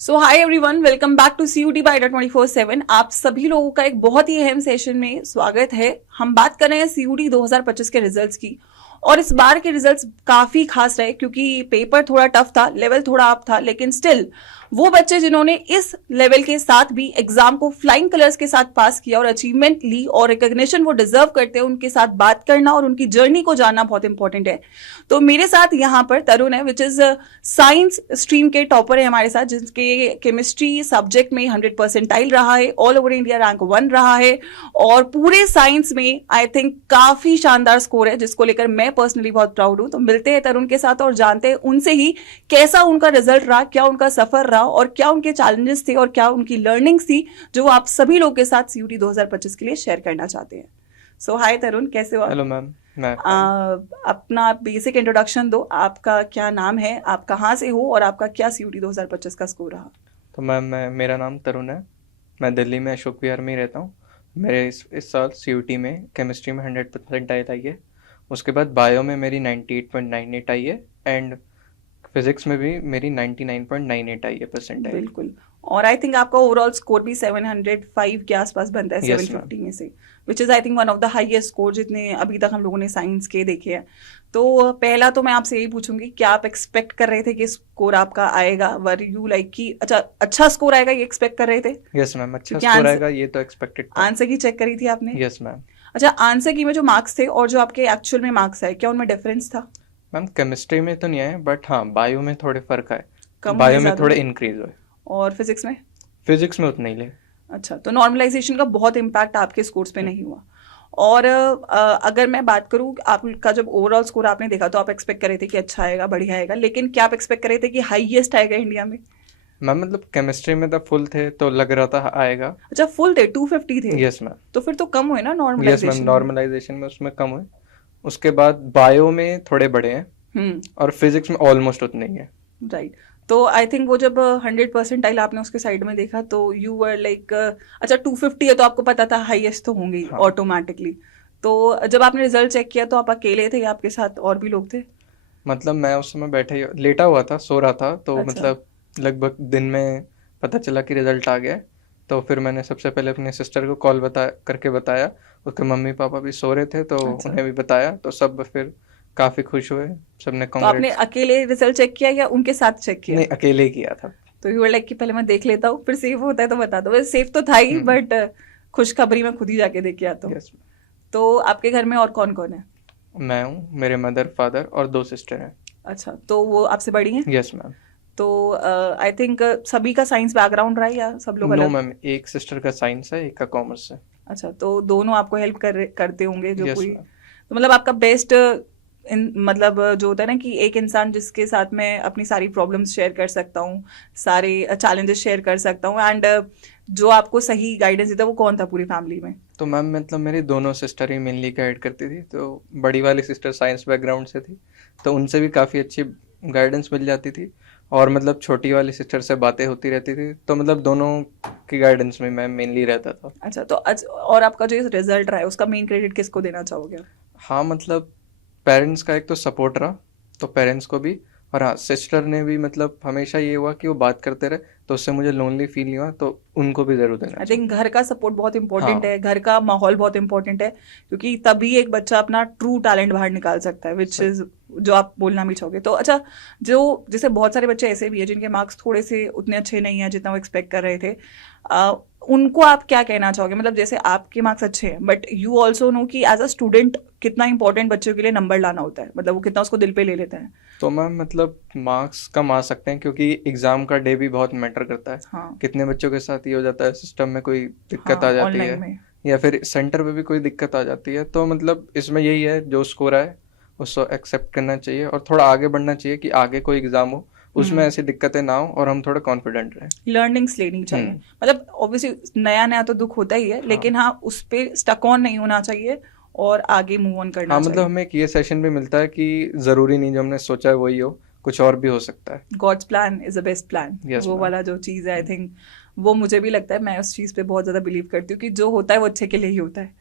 So hi everyone, welcome back to CUT by 24/7। आप सभी लोगों का एक बहुत ही अहम सेशन में स्वागत है। हम बात कर रहे हैं CUT 2025 के रिजल्ट्स की। और इस बार के रिजल्ट्स काफी खास रहे क्योंकि पेपर थोड़ा टफ था, लेवल थोड़ा अप था, लेकिन स्टिल वो बच्चे जिन्होंने इस लेवल के साथ भी एग्जाम को फ्लाइंग कलर्स के साथ पास किया और अचीवमेंट ली और रिकॉग्निशन वो डिजर्व करते हैं, उनके साथ बात करना और उनकी जर्नी को जानना बहुत इंपॉर्टेंट है। तो मेरे साथ यहाँ पर तरुण है, विच इज साइंस स्ट्रीम के टॉपर है हमारे साथ, जिसके केमिस्ट्री सब्जेक्ट में 100 परसेंटाइल रहा है, ऑल ओवर इंडिया रैंक 1 रहा है और पूरे साइंस में आई थिंक काफी शानदार स्कोर है, जिसको लेकर मैं पर्सनली बहुत प्राउड हूं। तो मिलते हैं तरुण के साथ और जानते हैं उनसे ही कैसा उनका रिजल्ट रहा, क्या उनका सफर रहा और क्या उनके चैलेंजेस थे और क्या उनकी लर्निंग्स थी जो आप सभी लोग के साथ CUT 2025 के लिए शेयर करना चाहते हैं। सो हाय तरुण, कैसे हो आप? Hello ma'am. मैं अपना बेसिक इंट्रोडक्शन दो। आपका क्या नाम है, आप कहाँ से हो और आपका क्या CUT 2025 का स्कोर रहा? तो मैम मेरा नाम तरुण है। मैं दिल्ली में अशोक विहार में ही रहता हूँ। मेरे इस साल CUT में केमिस्ट्री में 100% आई है। उसके बाद बायो में मेरी 98.98 आई है एंड फिजिक्स में भी मेरी 99.98 आई है परसेंटाइल। बिल्कुल। और आई थिंक आपका ओवरऑल स्कोर भी 705 के आसपास बनता है, Yes, 750 में से, which is I think one of the highest score जितने अभी तक हम लोगों ने साइंस के देखे हैं। तो पहला तो मैं आपसे यही पूछूंगी, क्या आप एक्सपेक्ट कर रहे थे कि स्कोर आपका आएगा? वर यू लाइक कि अच्छा स्कोर आएगा, ये एक्सपेक्ट कर रहे थे? यस मैम, अच्छा क्योंकि स्कोर आएगा ये तो एक्सपेक्टेड था। आंसर की चेक करी थी आपने? Yes ma'am. अच्छा, आंसर की में जो मार्क्स थे और जो आपके एक्चुअल में मार्क्स आए, क्या उनमें डिफरेंस था? मैम केमिस्ट्री में तो नहीं आए बट हाँ बायो में थोड़े फर्क आए। कम बायो हुए, में ज्यादा थोड़े हुए? इंक्रीज हुए। और फिजिक्स में? फिजिक्स में उतना ही ले। अच्छा, तो नॉर्मलाइजेशन का बहुत इम्पैक्ट आपके स्कोर्स पे नहीं हुआ। और अगर मैं बात करूं, आपका जब ओवरऑल स्कोर आपने देखा तो आप एक्सपेक्ट कर रहे थे कि अच्छा आएगा, बढ़िया आएगा, लेकिन क्या आप एक्सपेक्ट कर रहे थे कि हाईएस्ट आएगा इंडिया में? मैम मतलब केमिस्ट्री में तो फुल थे तो लग रहा था आएगा। अच्छा, फुल थे, 250 थे? Yes ma'am. तो फिर तो कम हुए ना यस मैम, नॉर्मलाइजेशन में? नॉर्मलाइजेशन में उसमें कम हुए। उसके बाद बायो में थोड़े बड़े हैं और फिजिक्स में ऑलमोस्ट उतने ही है। राइट। तो आई थिंक वो जब 100 परसेंटाइल आपने उसके साइड में देखा तो यू वर लाइक, अच्छा 250 है तो आपको पता था हाईएस्ट तो होंगे हाँ। ऑटोमेटिकली। तो जब आपने रिजल्ट चेक किया तो आप अकेले थे या आपके साथ और भी लोग थे? मतलब मैं उस समय बैठे लेटा हुआ था, सो रहा था, तो अच्छा। मतलब लगभग दिन में पता चला कि रिजल्ट आ गया है। तो फिर मैंने सबसे पहले अपने सिस्टर को कॉल करके बताया। उसके मम्मी पापा भी सो रहे थे तो अच्छा, उन्हें भी बताया, तो सब फिर काफ़ी खुश हुए। सबने तो आपने कॉन्ग्रेट्स। अकेले रिजल्ट चेक किया या उनके साथ चेक किया? नहीं, अकेले ही किया था। तो यू वर लाइक कि पहले मैं देख लेता हूँ, फिर सेफ होता है तो बता दो। वैसे सेफ तो था ही, बट खुशखबरी मैं खुद ही जाके देख के आता हूँ। यस। तो आपके घर में और कौन कौन है? मैं हूँ, मेरे मदर फादर और 2 सिस्टर हैं। अच्छा, तो वो आपसे बड़ी हैं? Yes ma'am. तो आई थिंक सभी का साइंस बैकग्राउंड रहा है या सब लोग नो अलग? मैम, एक सिस्टर का साइंस है, एक का कॉमर्स है। अच्छा, तो दोनों आपको हेल्प करते होंगे जो यस कोई। मैम। तो मतलब आपका बेस्ट मतलब जो होता है ना कि एक इंसान जिसके साथ मैं अपनी सारी प्रॉब्लम्स शेयर कर सकता हूँ, सारे चैलेंजेस शेयर कर सकता हूँ, एंड जो आपको सही गाइडेंस देता है, वो कौन था पूरी फैमिली में? तो मैम मतलब मेरी दोनों सिस्टर ही मेनली गाइड करती थी। तो बड़ी वाली सिस्टर साइंस बैकग्राउंड से थी तो उनसे भी काफ़ी अच्छी गाइडेंस मिल जाती थी। और मतलब छोटी वाली सिस्टर से बातें होती रहती थी, तो मतलब दोनों की गाइडेंस में मैं मेनली रहता था। अच्छा, तो और आपका जो रिजल्ट रहा है उसका मेन क्रेडिट किसको देना चाहोगे? हाँ मतलब पेरेंट्स का एक तो सपोर्ट रहा, तो पेरेंट्स को भी। और हाँ, सिस्टर ने भी मतलब हमेशा ये हुआ कि वो बात करते रहे, तो उससे मुझे लोनली फील नहीं हुआ, तो उनको भी ज़रूर देना आई चाहिए। थिंक घर का सपोर्ट बहुत इंपॉर्टेंट हाँ है, घर का माहौल बहुत इंपॉर्टेंट है, क्योंकि तभी एक बच्चा अपना ट्रू टैलेंट बाहर निकाल सकता है, विच सही। इज जो आप बोलना भी चाहोगे। तो अच्छा, जो जैसे बहुत सारे बच्चे ऐसे भी हैं जिनके मार्क्स थोड़े से उतने अच्छे नहीं हैं जितना वो एक्सपेक्ट कर रहे थे, उनको आप क्या कहना चाहोगे? मतलब जैसे आपके मार्क्स अच्छे हैं, बट यू ऑल्सो नो कि एज अ स्टूडेंट कितना इंपॉर्टेंट बच्चों के लिए नंबर लाना होता है, मतलब वो कितना उसको दिल पे ले लेते हैं। तो मैम मतलब मार्क्स कम आ सकते हैं क्योंकि एग्ज़ाम का डे भी बहुत मैटर करता है। हाँ कितने बच्चों के साथ ये हो जाता है, सिस्टम में कोई दिक्कत आ हाँ, जाती ऑनलाइन है में। या फिर सेंटर पे भी कोई दिक्कत आ जाती है। तो मतलब इसमें यही है, जो स्कोर आए उसको एक्सेप्ट करना चाहिए और थोड़ा आगे बढ़ना चाहिए कि आगे कोई एग्ज़ाम हो उसमें ऐसी दिक्कतें ना हो और हम थोड़ा कॉन्फिडेंट रहें। लर्निंग्स लेनी चाहिए। हम्म। मतलब ऑब्वियसली नया नया तो दुख होता ही है, हाँ लेकिन हाँ उस पर स्टक ऑन नहीं होना चाहिए और आगे मूव ऑन हाँ, करना मतलब चाहिए। हमें एक ये सेशन भी मिलता है कि ज़रूरी नहीं जो हमने सोचा है वही हो, कुछ और भी हो सकता है। God's plan is the best plan, yes वो मैम। वाला जो चीज़ है, आई थिंक वो मुझे भी लगता है, मैं उस चीज़ पे बहुत ज़्यादा बिलीव करती हूँ कि जो होता है वो अच्छे के लिए ही होता है।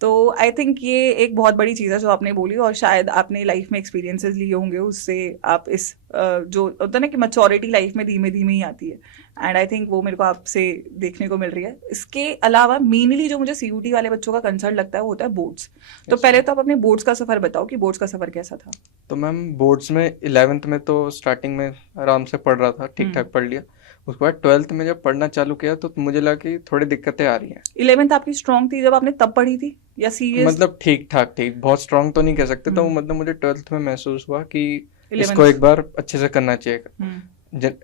तो आई थिंक ये एक बहुत बड़ी चीज़ है जो आपने बोली, और शायद आपने लाइफ में एक्सपीरियंसेस लिए होंगे उससे आप इस जो होता है ना कि मैच्योरिटी लाइफ में धीमे धीमे ही आती है, एंड आई थिंक वो मेरे को आपसे देखने को मिल रही है। इसके अलावा मेनली जो मुझे सीयूटी वाले बच्चों का कंसर्न लगता है वो होता है बोर्ड्स। तो Yes, पहले तो आप अपने बोर्ड्स का सफर बताओ कि बोर्ड्स का सफर कैसा था। तो मैम बोर्ड्स में 11th में तो स्टार्टिंग में आराम से पढ़ रहा था, ठीक ठाक पढ़ लिया। उसके बाद 12th में जब पढ़ना चालू किया तो मुझे लगा कि थोड़ी दिक्कतें आ रही हैं। 11th आपकी स्ट्रॉन्ग थी जब आपने तब पढ़ी थी या सीरियस? मतलब ठीक ठाक थी, बहुत स्ट्रांग तो नहीं कह सकते। तो मतलब मुझे 12th में महसूस हुआ कि 11th इसको एक बार अच्छे से करना चाहिए। हम्म,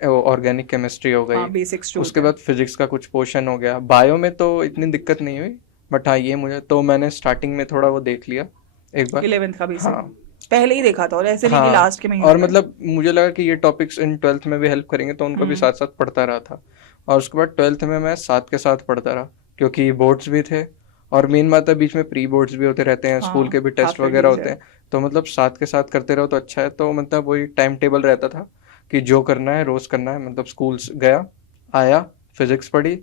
ऑर्गेनिक केमिस्ट्री हो हाँ गई, बेसिक्स जो उसके होते हैं। बाद फिजिक्स का कुछ पोर्शन हो गया। बायो में तो इतनी दिक्कत नहीं हुई, बट हाँ ये मुझे तो मैंने स्टार्टिंग में थोड़ा वो देख लिया एक बार। 11th का बेसिक हाँ पहले ही देखा था और ऐसे नहीं कि हाँ, लास्ट के महीने और में। मतलब मुझे लगा कि ये टॉपिक्स इन 12th में भी हेल्प करेंगे, तो उनको भी साथ साथ पढ़ता रहा था। और उसके बाद 12th में मैं साथ के साथ पढ़ता रहा, क्योंकि बोर्ड्स भी थे और मेन बात है बीच में प्री बोर्ड्स भी होते रहते हैं, स्कूल के भी टेस्ट half वगैरह yearlies होते है। हैं। तो मतलब साथ के साथ करते रहो तो अच्छा है। तो मतलब वही टाइम टेबल रहता था कि जो करना है रोज करना है। मतलब स्कूल गया, आया, फिजिक्स पढ़ी,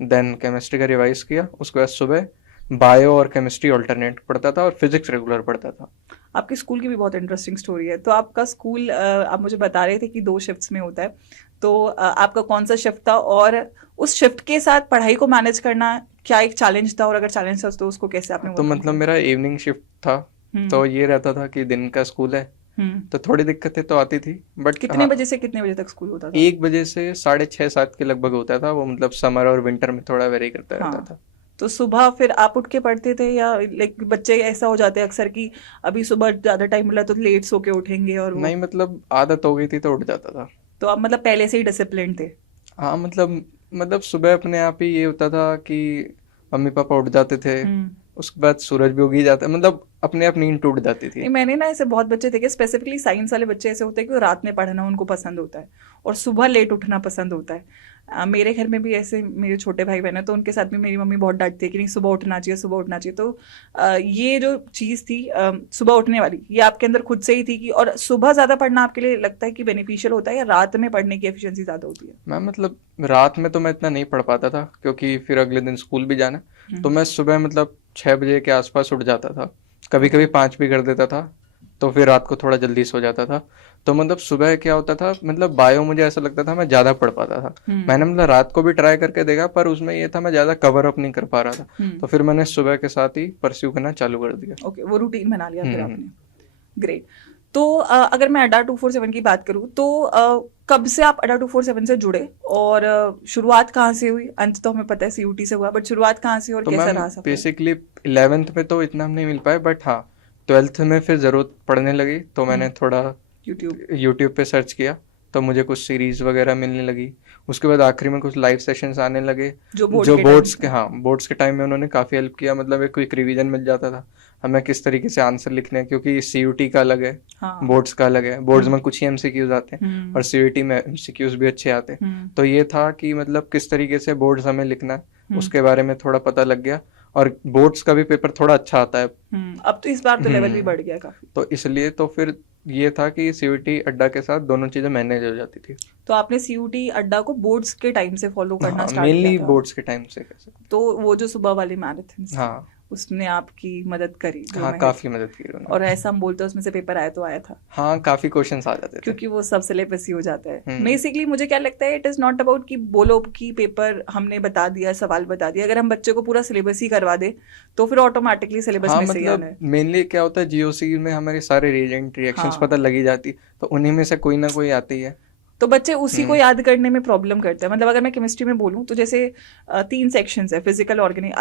देन केमिस्ट्री का रिवाइज किया, उसके बाद सुबह बायो और केमिस्ट्री ऑल्टरनेट पढ़ता था और फिजिक्स रेगुलर पढ़ता था। आपकी स्कूल की भी बहुत इंटरेस्टिंग स्टोरी है। तो आपका स्कूल आप मुझे बता रहे थे कि 2 शिफ्ट्स में होता है। तो आपका कौन सा शिफ्ट था और उस शिफ्ट के साथ पढ़ाई को मैनेज करना क्या एक चैलेंज था, और अगर चैलेंज था तो उसको कैसे आपने तो overcome मतलब किया? मेरा इवनिंग शिफ्ट था, तो ये रहता था कि दिन का स्कूल है, हम्म, तो थोड़ी दिक्कतें तो आती थी। बट कितने हाँ, बजे से कितने बजे तक स्कूल होता था? 1 बजे से 6:30-7 के लगभग होता था वो। मतलब समर और विंटर में थोड़ा वेरी करता रहता हाँ, था। तो सुबह फिर आप उठ के पढ़ते थे या लाइक बच्चे ऐसा हो जाते हैं अक्सर कि अभी सुबह ज्यादा टाइम मिला तो लेट सो के उठेंगे और वो, नहीं मतलब आदत हो गई थी तो उठ जाता था। तो आप मतलब पहले से ही डिसिप्लिन थे? हाँ मतलब सुबह अपने आप ही ये होता था कि मम्मी पापा उठ जाते थे, हम्म, उसके बाद सूरज भी उग ही जाता, मतलब अपने आप नींद टूट जाती थी। नहीं मैंने ना ऐसे बहुत बच्चे देखे, स्पेसिफिकली साइंस वाले बच्चे ऐसे होते हैं कि वो रात में पढ़ना उनको पसंद होता है और सुबह लेट उठना पसंद होता है। मेरे घर में भी ऐसे मेरे छोटे भाई बहन है, तो उनके साथ भी मेरी मम्मी बहुत डांटती है कि नहीं सुबह उठना चाहिए, सुबह उठना चाहिए। तो ये जो चीज़ थी सुबह उठने वाली, ये आपके अंदर खुद से ही थी कि, और सुबह ज़्यादा पढ़ना आपके लिए लगता है कि बेनिफिशियल होता है या रात में पढ़ने की एफिशिएंसी ज़्यादा होती है? मैं मतलब रात में तो मैं इतना नहीं पढ़ पाता था, क्योंकि फिर अगले दिन स्कूल भी जाना। तो मैं सुबह मतलब 6 बजे के आसपास उठ जाता था, कभी कभी 5 भी कर देता था, तो फिर रात को थोड़ा जल्दी सो जाता था। तो मतलब सुबह क्या होता था, मतलब बायो मुझे ऐसा लगता था मैं ज़्यादा पढ़ पाता था। मैंने मतलब रात को भी ट्राई करके देखा, पर उसमें ये था मैं ज़्यादा कवर अप नहीं कर पा रहा था। तो फिर मैंने सुबह के साथ ही परस्यू करना चालू कर दिया। ओके, वो रूटीन बना लिया फिर हम्म। आपने। ग्रेट। तो अगर मैं अड्डा 247 की बात करूँ तो कब से आप अड्डा 247 से जुड़े और शुरुआत कहाँ से हुई? अंत तो हमें पता है सीयूटी से हुआ, बट शुरुआत कहाँ से और तो कैसा मैम रहा सफर? बेसिकली 11th में तो इतना हम नहीं मिल पाए, बट हाँ 12th में फिर ज़रूरत पड़ने लगी, तो मैंने थोड़ा यूट्यूब। यूट्यूब पे सर्च किया, तो मुझे कुछ सीरीज वगैरह मिलने लगी। उसके बाद आखिरी में कुछ लाइव सेशंस आने लगे, जो बोर्ड जो के बोर्ड्स टाइम के, पे। हाँ बोर्ड्स के टाइम में उन्होंने काफ़ी हेल्प किया। मतलब एक क्विक रिवीजन मिल जाता था हमें किस तरीके से आंसर लिखने हैं, क्योंकि सीयूटी का अलग है, हाँ। बोर्ड्स का अलग है। बोर्ड्स में कुछ ही एमसीक्यूज आते हैं हम्म, और सीयूटी में एमसीक्यूज भी अच्छे आते हैं। तो ये था कि मतलब किस तरीके से बोर्ड्स हमें लिखना है उसके बारे में थोड़ा पता लग गया। और बोर्ड्स का भी पेपर थोड़ा अच्छा आता है। अब तो इस बार तो लेवल भी बढ़ गया काफी। तो इसलिए तो फिर ये था कि सीयूटी अड्डा के साथ दोनों चीज़ें मैनेज हो जाती थी। तो आपने सीयूटी अड्डा को बोर्ड्स के टाइम से फॉलो करना हाँ स्टार्ट मेनली किया था? बोर्ड्स के टाइम से कह सकते तो वो जो सुबह वाली मैराथन हैं। हाँ उसने आपकी मदद करी जो हाँ मैं, काफ़ी मदद की उन्होंने। और ऐसा हम बोलते हैं उसमें से पेपर आया तो आया था, हाँ काफ़ी क्वेश्चंस आ जाते थे। क्योंकि वो सब सिलेबस ही हो जाता है। बेसिकली मुझे क्या लगता है, इट इज नॉट अबाउट कि बोलो कि पेपर हमने बता दिया, सवाल बता दिया। अगर हम बच्चे को पूरा सिलेबस ही करवा दे तो फिर ऑटोमेटिकली सिलेबस हाँ में से ही आना मतलब है। मेनली क्या होता है, जीओसी में हमारे सारे रिएजेंट रिएक्शंस हाँ। पता लगी जाती, तो उन्हीं में से कोई ना कोई आती है। तो बच्चे उसी को याद करने में प्रॉब्लम करते हैं। मतलब अगर मैं केमिस्ट्री में बोलूँ तो जैसे 3 सेक्शंस है, फिजिकल, ऑर्गेनिक,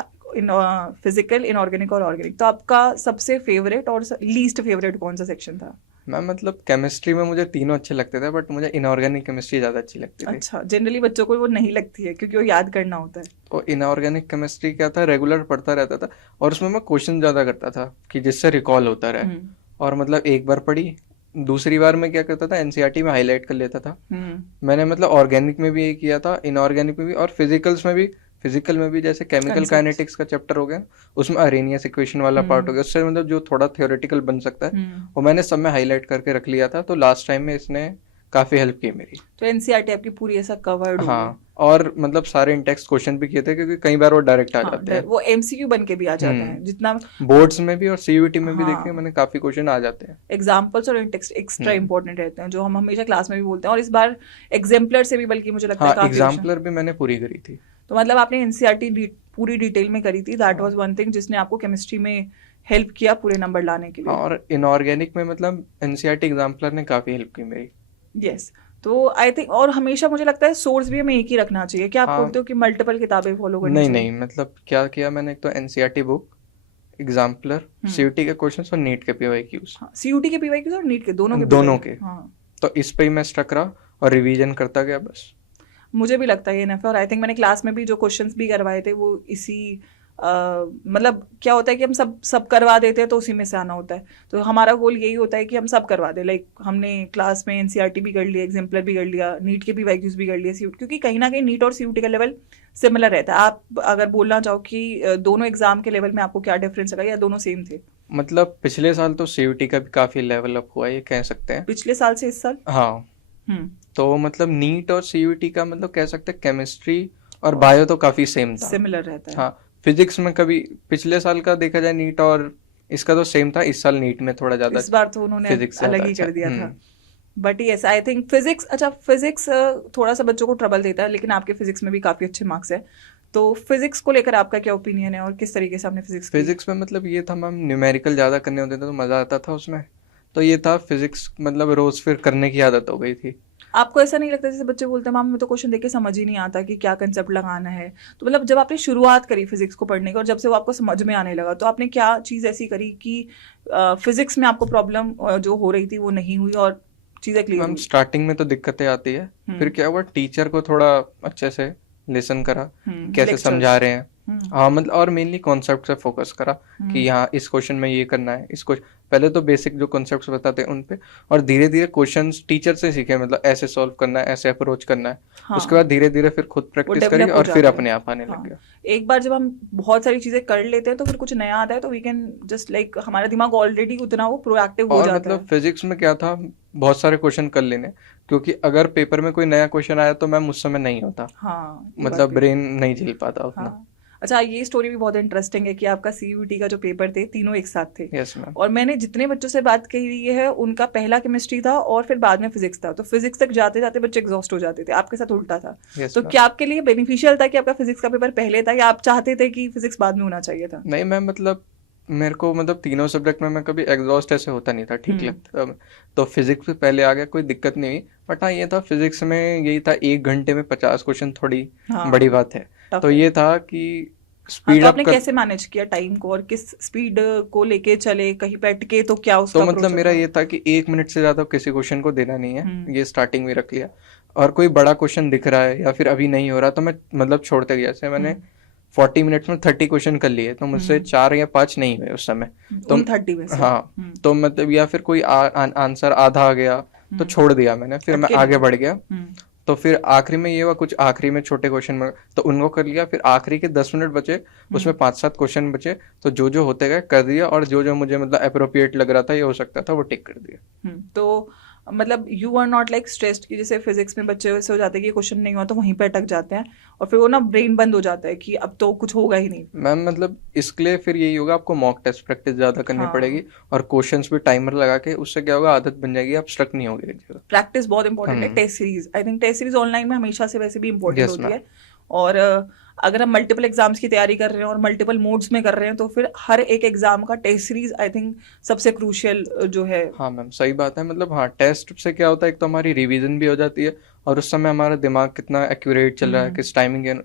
फिजिकल, इनऑर्गेनिक और ऑर्गेनिक। तो आपका सबसे फेवरेट और लीस्ट फेवरेट कौन सा सेक्शन था? मैं मतलब केमिस्ट्री में मुझे तीनों अच्छे लगते थे, बट मुझे इनऑर्गेनिक केमिस्ट्री ज़्यादा अच्छी लगती थी। अच्छा, जनरली बच्चों को वो नहीं लगती है क्योंकि वो याद करना होता है। तो इनऑर्गेनिक केमिस्ट्री क्या था, रेगुलर पढ़ता रहता था और उसमें मैं क्वेश्चन ज़्यादा करता था कि जिससे रिकॉल होता रहे। और मतलब एक बार पढ़ी, दूसरी बार में क्या करता था, एनसीईआरटी में हाईलाइट कर लेता था। मैंने मतलब ऑर्गेनिक में भी ये किया था, इनऑर्गेनिक में भी, और फिजिकल में भी जैसे केमिकल Concepts. काइनेटिक्स का चैप्टर हो गया, उसमें अरेनियस इक्वेशन वाला पार्ट हो गया, उससे मतलब जो थोड़ा थियोरेटिकल बन सकता है वो मैंने सब में हाईलाइट करके रख लिया था। तो लास्ट टाइम में इसने काफ़ी हेल्प की मेरी। तो एनसीईआरटी आपकी पूरी ऐसा कवर्ड हो गई। हाँ, और मतलब सारे इंटेक्स्ट क्वेश्चन भी किए थे क्योंकि कई बार वो डायरेक्ट आ हाँ, जाते हैं। वो एमसीक्यू बन के भी आ जाता है जितना। बोर्ड्स में भी और सीयूईटी में भी देखे हाँ, मैंने, काफ़ी क्वेश्चन आ जाते हैं। एग्जाम्पल्स और टेक्स्ट एक्स्ट्रा हम्म इंपॉर्टेंट रहते हैं, जो हम हमेशा क्लास में भी बोलते हैं, और इस बार एग्जाम्पलर से भी बल्कि मुझे लगता है हाँ, काफी अच्छा। एग्जाम्पलर भी मैंने पूरी करी थी। तो मतलब आपने एनसीईआरटी पूरी डिटेल में करी थी, दैट हाँ वाज वन थिंग जिसने आपको केमिस्ट्री में हेल्प किया पूरे नंबर लाने के हाँ, लिए। और इनऑर्गेनिक में मतलब एनसीईआरटी एग्जाम्पलर ने काफ़ी हेल्प की मेरी। यस। तो आई थिंक, और हमेशा मुझे लगता है सोर्स भी हमें एक ही रखना चाहिए। क्या आप हाँ, बोलते हो कि मल्टीपल किताबें फॉलो करनी नहीं चाहिए? नहीं, मतलब क्या किया मैंने, एक तो एनसीईआरटी बुक, एग्जाम्पलर, सीयूटी के क्वेश्चंस और नीट के पीवाईक्यूज, हाँ, सीयूटी के पीवाईक्यूज और नीट के दोनों के दोनों पीवाईक्यू। के। हाँ, तो इस पे ही मैं स्टक रहा और रिवीजन करता गया बस। मुझे भी लगता है ये नफा, और आई थिंक मैंने क्लास में भी जो क्वेश्चंस भी करवाए थे वो इसी मतलब क्या होता है कि हम सब सब करवा देते हैं तो उसी में से आना होता है। तो हमारा गोल यही होता है कि हम सब करवा दें, लाइक हमने क्लास में एनसीईआरटी भी कर लिया, एग्जाम्पलर भी कर लिया, नीट के भी वाइक्यूज भी कर लिए, सीयूटी, क्योंकि कहीं ना कहीं नीट और सीयूटी का लेवल सिमिलर रहता है। आप अगर बोलना चाहो कि दोनों एग्जाम के लेवल में आपको क्या डिफरेंस लगा, या दोनों सेम थे? मतलब पिछले साल तो सीयूटी का भी काफ़ी लेवल अप हुआ, ये कह सकते हैं। पिछले साल से इस साल? हाँ, हम्म। तो मतलब नीट और सीयूटी का मतलब कह सकते हैं, केमिस्ट्री और बायो तो काफ़ी सेम था। सिमिलर रहता है। हाँ, फिजिक्स में कभी पिछले साल का देखा जाए नीट और इसका तो सेम था, इस साल नीट में थोड़ा ज़्यादा इस बार तो उन्होंने फिजिक्स अलग ज़्यादा ही अच्छा कर दिया है। था। But yes, I think physics, अच्छा फिजिक्स थोड़ा सा बच्चों को ट्रबल देता है, लेकिन आपके फिजिक्स में भी काफी अच्छे मार्क्स है। तो फिजिक्स को लेकर आपका क्या ओपिनियन है, और किस तरीके से आपने फिजिक्स की? फिजिक्स में मतलब ये था मैम, न्यूमेरिकल ज़्यादा करने होते थे तो मज़ा आता था उसमें। तो ये था फिजिक्स, मतलब रोज़ फिर करने की आदत हो गई थी। आपको ऐसा नहीं लगता, जैसे बच्चे बोलते हैं मैम हमें तो क्वेश्चन देख के समझ ही नहीं आता कि क्या कंसेप्ट लगाना है, तो मतलब जब आपने शुरुआत करी फिजिक्स को पढ़ने की और जब से वो आपको समझ में आने लगा, तो आपने क्या चीज़ ऐसी करी कि फिजिक्स में आपको प्रॉब्लम जो हो रही थी वो नहीं हुई और चीज़ें क्लियर मैम हुई? स्टार्टिंग में तो दिक्कतें आती है, फिर क्या हुआ, टीचर को थोड़ा अच्छे से लिसन करा कि कैसे समझा लेक्चर्स। रहे हैं। हाँ, मतलब और मेनली कॉन्सेप्ट से फोकस करा कि हम्म। यहाँ इस क्वेश्चन में ये करना है, इस क्वेश्चन पहले तो बेसिक जो कॉन्सेप्ट्स बताते हैं उन पे, और धीरे धीरे क्वेश्चंस टीचर से सीखे, मतलब ऐसे सॉल्व करना है, ऐसे अप्रोच करना है। उसके हाँ, बाद धीरे धीरे फिर खुद वो प्रैक्टिस करी डेवलप हो और फिर जाता है। अपने आप आने लग हाँ, गया। एक बार जब हम बहुत सारी चीजें कर लेते हैं तो फिर कुछ नया आता है तो वी कैन जस्ट लाइक, हमारा दिमाग ऑलरेडी उतना वो प्रोएक्टिव हो और जाता मतलब है। फिजिक्स में क्या था, बहुत सारे क्वेश्चन कर लेने, क्योंकि अगर पेपर में कोई नया क्वेश्चन आया तो मैम उस समय नहीं होता, हाँ, ये बात मतलब भी है। ब्रेन नहीं झेल पाता उतना। हाँ, अच्छा, ये स्टोरी भी बहुत इंटरेस्टिंग है कि आपका सीयूटी का जो पेपर थे तीनों एक साथ थे, यस मैम। और मैंने जितने बच्चों से बात करी है उनका पहला केमिस्ट्री था और फिर बाद में फिजिक्स था, तो फिजिक्स तक जाते जाते बच्चे एग्जॉस्ट हो जाते थे, आपके साथ उल्टा था। यस तो मैम। क्या आपके लिए बेनिफिशियल था कि आपका फिजिक्स का पेपर पहले था, या आप चाहते थे कि फिजिक्स बाद में होना चाहिए था? नहीं मैम, मतलब मेरे को मतलब तीनों सब्जेक्ट में मैं कभी एग्जॉस्ट ऐसे होता नहीं था, ठीक लगता था। तो फिजिक्स में पहले आ गया, कोई दिक्कत नहीं हुई। बट हाँ, ये था फिजिक्स में यही था, 1 घंटे में 50 क्वेश्चन थोड़ी बड़ी हाँ, बात है। टफ तो है। ये था कि हाँ, स्पीड तो अप आपने कर। कैसे मैनेज किया टाइम को, और किस स्पीड को लेके चले, कहीं पे अटके तो क्या तो उसका मतलब अप्रोच मेरा था? ये था कि 1 मिनट से ज़्यादा किसी क्वेश्चन को देना नहीं है, हम्म। ये स्टार्टिंग में रख लिया। और कोई बड़ा क्वेश्चन दिख रहा है या फिर अभी नहीं हो रहा तो मैं मतलब छोड़ते गया। जैसे मैंने 40 मिनट्स में 30 क्वेश्चन कर लिए, तो मुझसे 4 या 5 नहीं हुए उस समय। तो उन 30 में से? हाँ, तो मतलब या फिर कोई आंसर आधा आ गया तो छोड़ दिया मैंने, फिर मैं अटके आगे नहीं। बढ़ गया। तो फिर आखिरी में ये हुआ, कुछ आखिरी में छोटे क्वेश्चन में तो उनको कर लिया, फिर आखिरी के 10 मिनट बचे, उसमें 5-7 क्वेश्चन बचे, तो जो होते गए कर दिया, और जो मुझे मतलब अप्रोप्रिएट लग रहा था, ये हो सकता था, वो टिक कर दिया। तो मतलब you are not like stressed कि जैसे फिजिक्स में बच्चे वैसे हो जाते हैं कि क्वेश्चन नहीं हुआ तो वहीं पे अटक जाते हैं, और फिर वो ना ब्रेन बंद हो जाता है कि अब तो कुछ होगा ही नहीं। मैम मतलब इसके लिए फिर यही होगा, आपको मॉक टेस्ट प्रैक्टिस ज़्यादा करनी पड़ेगी, हाँ, और क्वेश्चंस भी टाइमर लगा के, उससे क्या होगा, आदत बन जाएगी, आप स्ट्रक नहीं होगे एक जगह। प्रैक्टिस बहुत इंपॉर्टेंट है। Hmm. Test series, I think test series online में हमेशा से वैसे भी इंपॉर्टेंट यस होती मैम। है, और अगर हम मल्टीपल एग्जाम्स की तैयारी कर रहे हैं और मल्टीपल मोड्स में कर रहे हैं तो फिर हर एक एग्जाम का टेस्ट सीरीज आई थिंक सबसे क्रूशियल जो है। हाँ मैम, सही बात है। मतलब हाँ, टेस्ट से क्या होता है, एक तो हमारी रिवीजन भी हो जाती है, और उस समय हमारा दिमाग कितना एक्यूरेट चल रहा है, किस टाइमिंग के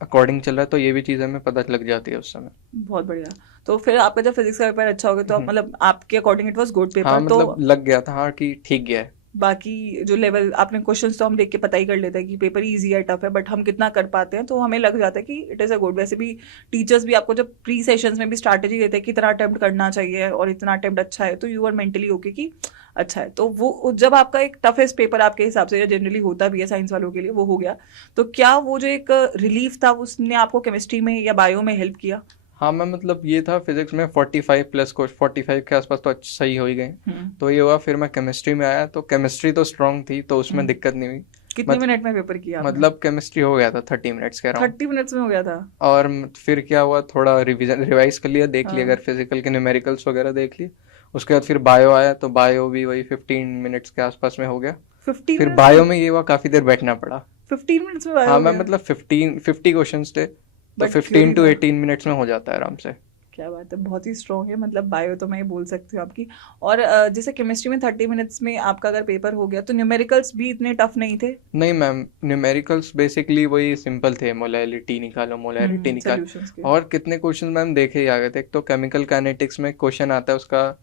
अकॉर्डिंग चल रहा है, तो ये भी चीज़ हमें पता लग जाती है उस समय। बहुत बढ़िया। तो फिर आपका जब फिजिक्स का पेपर अच्छा हो गया तो आप मतलब आपके अकॉर्डिंग इट वाज गुड हाँ, पेपर, तो मतलब लग गया था, हाँ कि ठीक गया है। बाकी जो लेवल आपने क्वेश्चंस तो हम देख के पता ही कर लेते हैं कि पेपर इजी है टफ है, बट हम कितना कर पाते हैं तो हमें लग जाता है कि इट इज़ अ गुड। वैसे भी टीचर्स भी आपको जब प्री सेशंस में भी स्ट्रैटेजी देते हैं कि इतना अटेम्प्ट करना चाहिए और इतना अटेम्प्ट अच्छा है, तो यू आर मेंटली ओके कि अच्छा है। तो वो जब आपका एक टफेस्ट पेपर आपके हिसाब से जनरली होता भी है साइंस वालों के लिए, वो हो गया, तो क्या वो जो एक रिलीफ था उसने आपको केमिस्ट्री में या बायो में हेल्प किया? हाँ मैं मतलब ये था फिजिक्स में 45 प्लस को 45 के आसपास तो सही हो ही गए। तो ये हुआ, फिर मैं केमिस्ट्री में आया तो केमिस्ट्री तो स्ट्रांग थी तो उसमें दिक्कत नहीं हुई। कितने मिनट में पेपर किया आपने? मतलब केमिस्ट्री हो गया था 30 मिनट्स के अराउंड। 30 मिनट्स में हो गया था? और फिर क्या हुआ, थोड़ा रिवाइज कर लिया, देख लिया हाँ। अगर फिजिकल के न्यूमेरिकल्स वगैरह देख लिए। उसके बाद फिर बायो आया तो बायो भी वही 15 मिनट्स के आसपास में हो गया। 15 फिर मिनट्स बायो में? में ये हुआ काफी देर बैठना पड़ा। 15 मिनट्स में बायो हाँ हो मैं गया? मतलब 50 क्वेश्चंस थे तो बट 15 थ्योरी टू था। 18 मिनट्स में हो जाता है आराम से। क्या बात है, बहुत ही स्ट्रॉन्ग है मतलब बायो तो मैं ये बोल सकती हूँ आपकी। और जैसे केमिस्ट्री में 30 मिनट्स में आपका अगर पेपर हो गया तो न्यूमेरिकल्स भी इतने टफ नहीं थे? नहीं मैम, न्यूमेरिकल्स बेसिकली वही सिंपल थे, मोलैरिटी निकालो मोलैरिटी निकालो। सॉल्यूशंस के। और कितने क्वेश्चन मैम देखे ही आ गए थे। एक तो केमिकल काइनेटिक्स में क्वेश्चन आता है उसका,